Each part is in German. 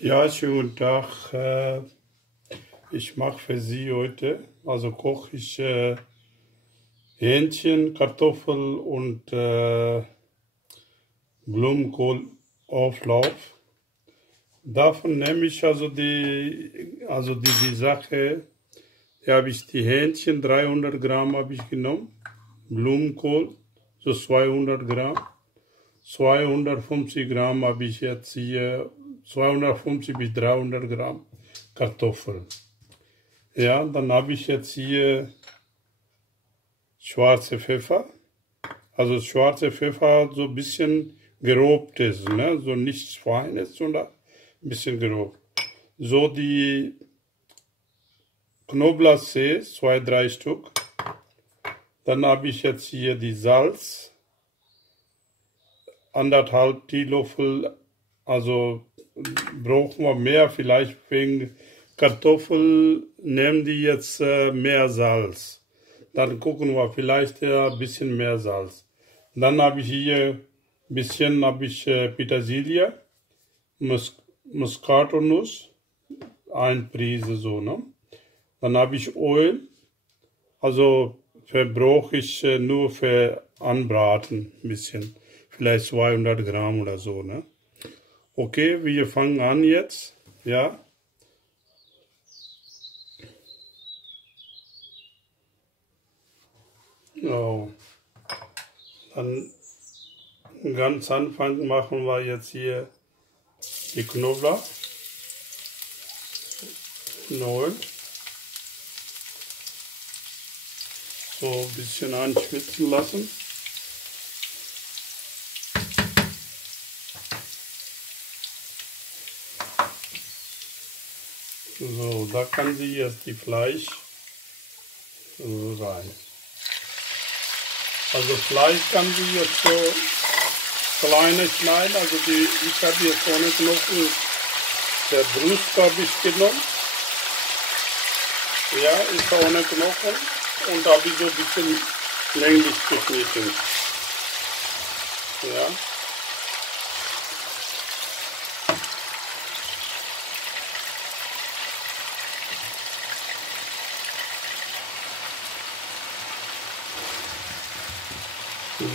Ja, schönen guten Tag. Ich mache für Sie heute, also koche ich Hähnchen, Kartoffel und Blumenkohlauflauf. Davon nehme ich die Sache, hier habe ich die Hähnchen, 300 Gramm habe ich genommen, Blumenkohl, so 200 Gramm, 250 Gramm habe ich jetzt hier, 250 bis 300 Gramm Kartoffeln. Ja, dann habe ich jetzt hier schwarze Pfeffer. Also schwarze Pfeffer, so ein bisschen gerobtes, ne? So nichts Feines, sondern ein bisschen gerobt. So die Knoblauchzehen, 2, 3 Stück. Dann habe ich jetzt hier die Salz, 1,5 Teelöffel, also brauchen wir mehr, vielleicht wegen Kartoffeln nehmen die jetzt mehr Salz. Dann gucken wir vielleicht ein bisschen mehr Salz. Dann habe ich hier ein bisschen Petersilie, Muskatnuss, 1 Prise so, ne? Dann habe ich Öl, also brauche ich nur für Anbraten ein bisschen, vielleicht 200 Gramm oder so, ne? Okay, wir fangen an jetzt, ja. Oh. Dann ganz Anfang machen wir jetzt hier die Knoblauch, Öl, so ein bisschen anschwitzen lassen. So, da kann sie jetzt die Fleisch so rein. Also Fleisch kann sie jetzt so kleine schneiden, also ich habe jetzt ohne Knochen, der Brust habe ich genommen, ja, ist ohne Knochen und habe ich so ein bisschen länglich geschnitten, ja.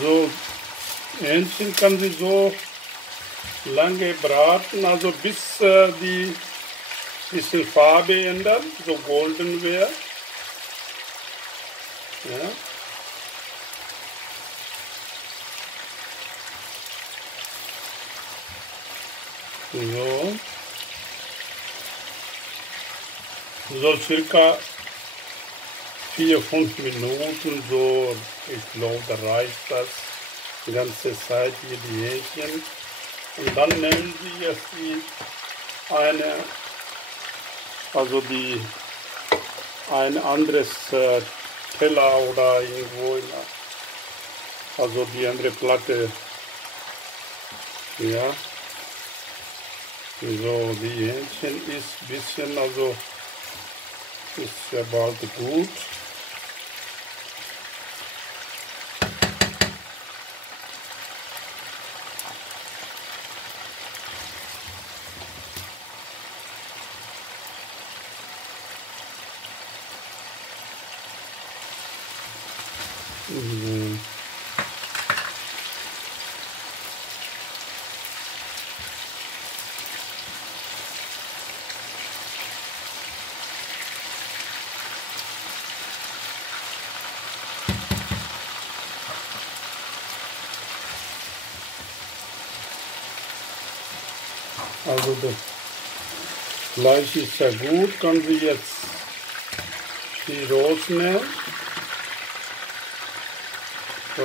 So, Hähnchen kann sie so lange braten, also bis die bisschen Farbe ändern, so golden wäre. Ja. So circa 4, 5 Minuten, so, ich glaube, da reicht das die ganze Zeit hier die Hähnchen. Und dann nehmen Sie jetzt ein anderes Teller oder irgendwo, also die andere Platte, ja. So, die Hähnchen ist ein bisschen, also ist ja bald gut. Also das Fleisch ist ja gut, kann sie jetzt die rausnehmen. So,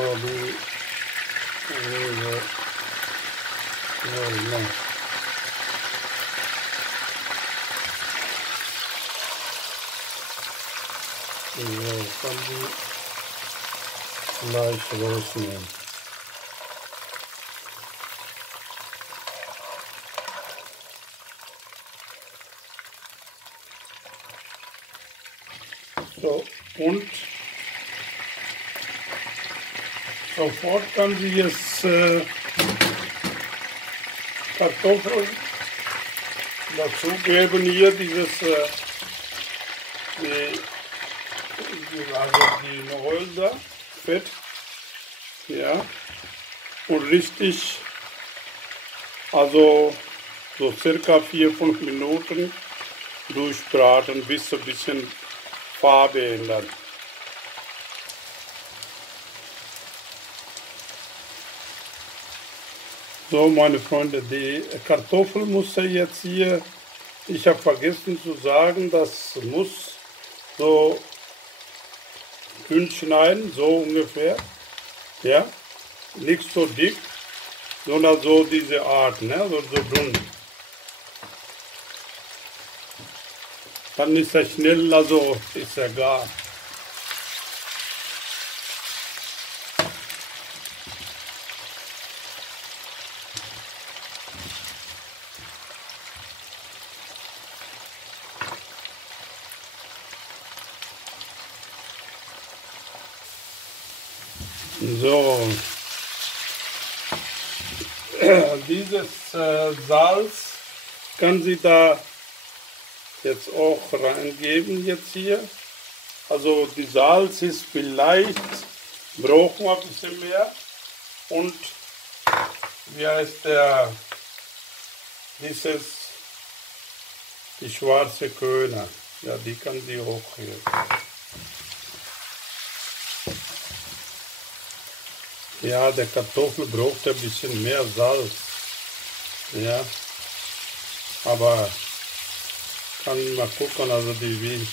kann sie Fleisch rausnehmen. So, und sofort kann sie jetzt Kartoffeln dazugeben hier dieses also die Öl da, Fett, ja, und richtig, also so circa 4-5 Minuten durchbraten, bis ein bisschen Farbe ändert. So, meine Freunde, die Kartoffel muss ja jetzt hier, ich habe vergessen zu sagen, das muss so dünn schneiden, so ungefähr, ja, nicht so dick, sondern so diese Art, ne, so dünn. Dann ist er schnell, also ist er gar. So, dieses Salz kann sie da jetzt auch reingeben jetzt hier. Also die Salz ist vielleicht, brauchen wir ein bisschen mehr. Und wie heißt der, die schwarze Köhne, ja, die kann sie auch hier. Ja, der Kartoffel braucht ein bisschen mehr Salz. Ja, aber kann mal gucken, also die will.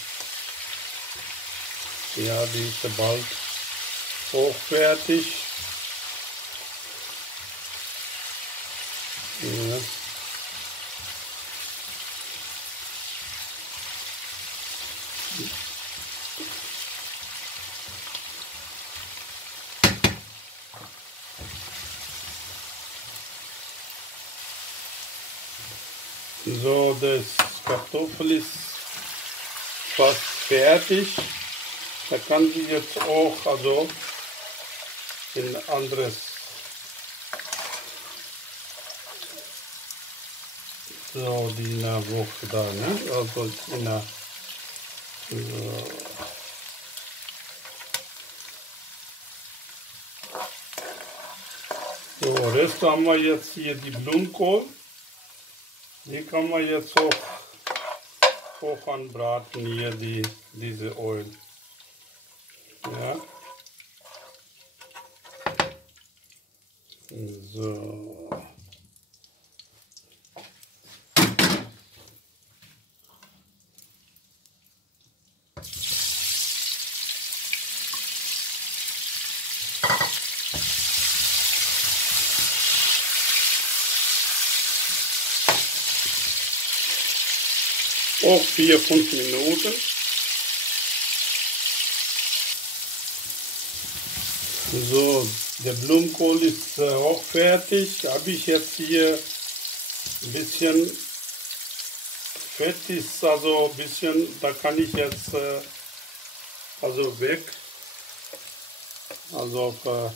Ja, die ist bald auch fertig. Ja. So, das Kartoffel ist fast fertig. Da kann sie jetzt auch also in anderes so die in der Woche da, ne? Also in der so, Rest haben wir jetzt hier die Blumenkohl. Die kann man jetzt auch anbraten hier, diese Öl. Ja. So. Auch 4-5 Minuten. So, der Blumenkohl ist auch fertig. Habe ich jetzt hier ein bisschen Fett ist, also ein bisschen, da kann ich jetzt also weg. Also auf,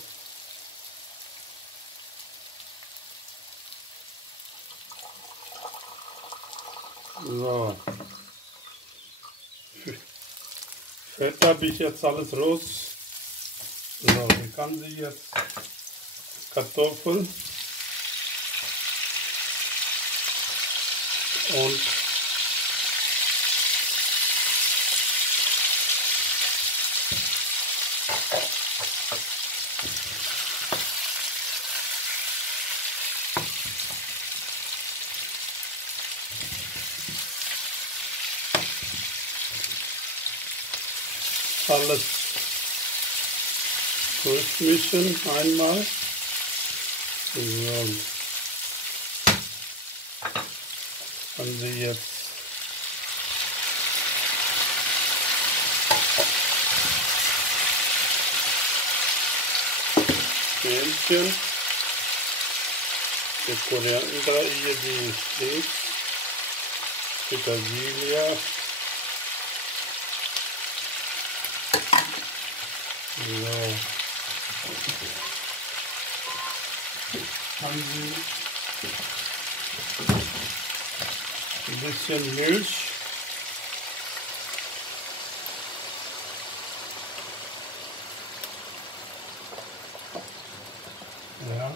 so. Fett habe ich jetzt alles raus. So, wie kann sie jetzt Kartoffeln und alles durchmischen einmal. So. Kann sie jetzt Hähnchen, der Koriander, hier die Steaks, Petersilie. So. Kann sie bisschen Milch. Ja.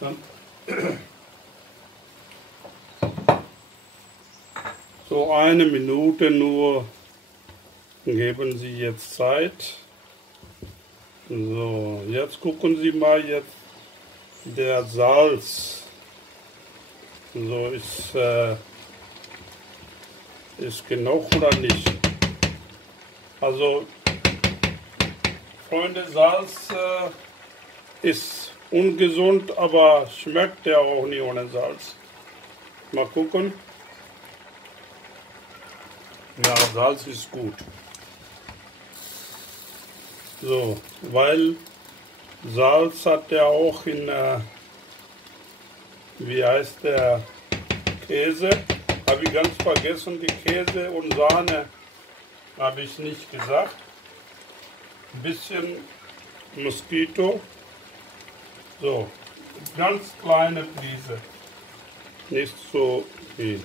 Dann so 1 Minute nur geben Sie jetzt Zeit. So, jetzt gucken Sie mal jetzt der Salz. So ist genug oder nicht? Also Freunde, Salz ist ungesund, aber schmeckt ja auch nicht ohne Salz. Mal gucken. Ja, Salz ist gut. So, weil Salz hat ja auch in, wie heißt der, Käse. Habe ich ganz vergessen, die Käse und Sahne habe ich nicht gesagt. Ein bisschen Mosquito. So, ganz kleine Prise. Nicht so viel.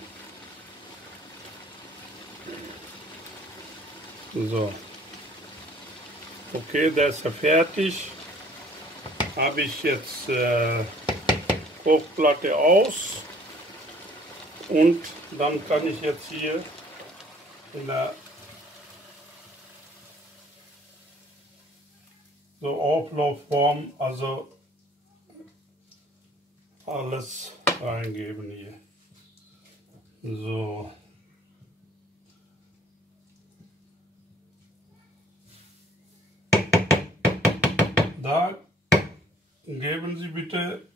So. Okay, der ist ja fertig. Habe ich jetzt Kochplatte aus. Und dann kann ich jetzt hier in der so Auflaufform, also alles reingeben hier. So. Da geben Sie bitte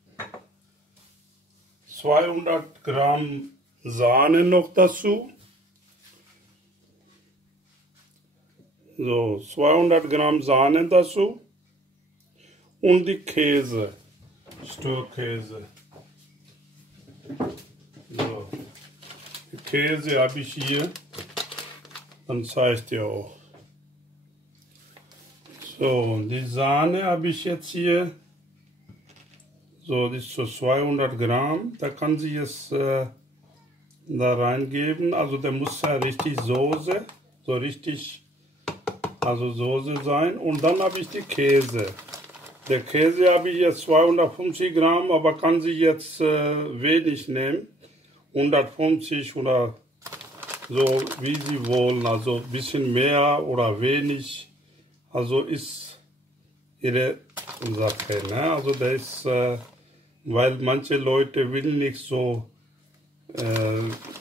200 Gramm Sahne noch dazu. So, 200 Gramm Sahne dazu. Und die Käse, Störkäse. So, die Käse habe ich hier, dann zeigt ihr auch. So, die Sahne habe ich jetzt hier, so, das ist so 200 Gramm, da kann sie jetzt da reingeben, also der muss ja richtig Soße, so richtig, also Soße sein. Und dann habe ich die Käse. Der Käse habe ich jetzt 250 Gramm, aber kann sie jetzt wenig nehmen. 150 oder so, wie Sie wollen. Also ein bisschen mehr oder wenig. Also ist Ihre Sache. Ne? Also das ist, weil manche Leute will nicht so,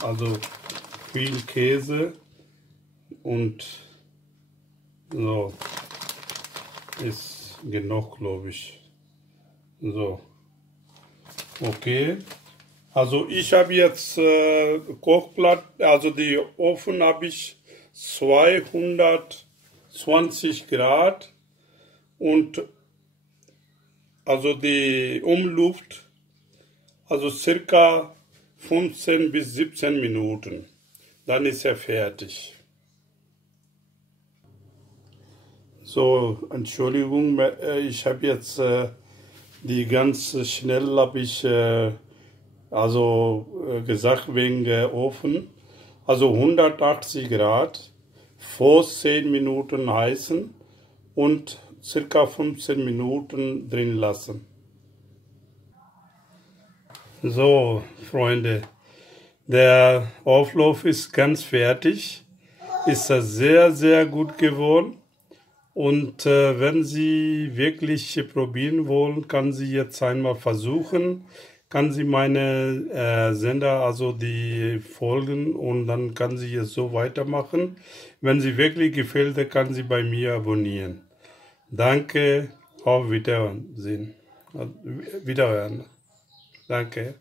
also viel Käse. Und so ist genug, glaube ich. So, okay. Also ich habe jetzt Kochplatte, also die Ofen habe ich 220 Grad und also die Umluft, also circa 15 bis 17 Minuten. Dann ist er fertig. So, Entschuldigung, ich habe jetzt die ganz schnell habe ich gesagt wegen der Ofen. Also 180 Grad vor 10 Minuten heißen und circa 15 Minuten drin lassen. So, Freunde, der Auflauf ist ganz fertig. Ist sehr, sehr gut geworden. Und wenn Sie wirklich probieren wollen, kann Sie jetzt einmal versuchen, kann Sie meine Sender, also die folgen und dann kann Sie es so weitermachen. Wenn Sie wirklich gefällt, dann kann Sie bei mir abonnieren. Danke, auf Wiedersehen. Wiederhören. Danke.